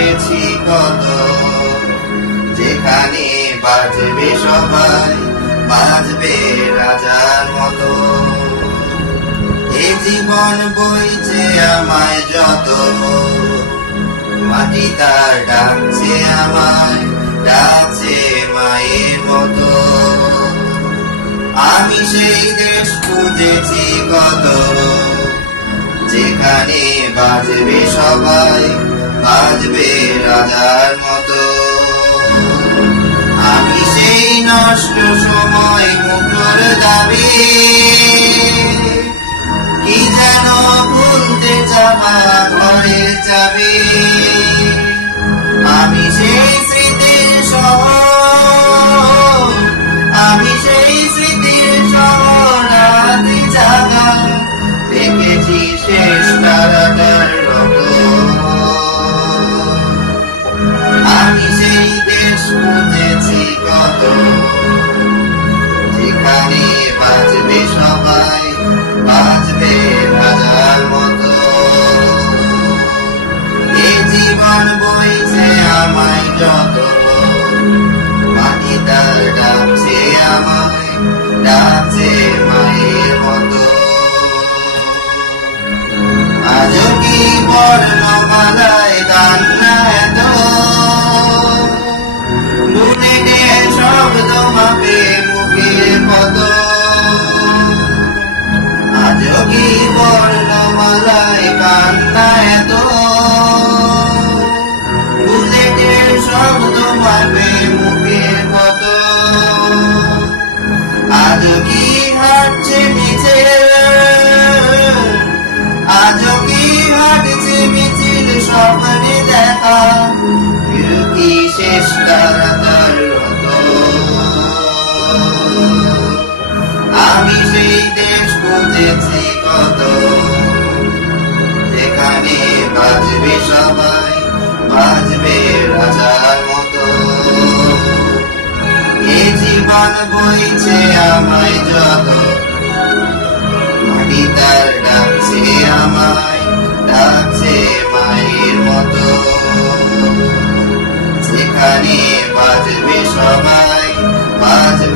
খুঁজেছি কত, যেখানে বাজবে সবাই, বাজবে রাজার মতো। এ জীবন বইছে আমায় যত, মাটি তার ডাকছে আমায়, ডাকছে মায়ের মতো। আমি সেই দেশ খুঁজেছি কত, যেখানে বাজবে সবাই, বাজবে রাজার মতো। আমি সেই নষ্ট সময় মুঠোর দাবি, কি যেন ভুলতে চাওয়া ঘরের চাবি। আমি সেই স্মৃতির শহর, আমি সেই স্মৃতির শহর, রাতি জাগা দেখেছি শেষ তারাটার মতো। আমি সেই দেশ খুঁজেছি কত, যেখানে বাজবে সবাই, বাজবে রাজার মতো। এ জীবন বইছে আমায় যত, মাটি তার ডাকছে আমায়, ডাকছে মায়ের মতো। আজও কি বর্ণমালায় গান না এত, বুলেটে শব্দ মাপে মুখের কত। আজও কি বর্ণমালায় গান না এত, বুলেটে শব্দ মাপে মুখের কত। আজও কি হাঁটছে মিছিল, আজও কি হাঁটছে মিছিল স্বপ্নে দেখা, কি শেষ তারাটার মতো। আমি সেই দেশ খুঁজেছি কত, যেখানে বাজবে সবাই, বাজবে রাজার মতো। এ জীবন বইছে আমায় যত, মাটি তার ডাকছে আমায়, ডাকছে মায়ের মতো। যেখানে বাজবে সবাই, বাজবে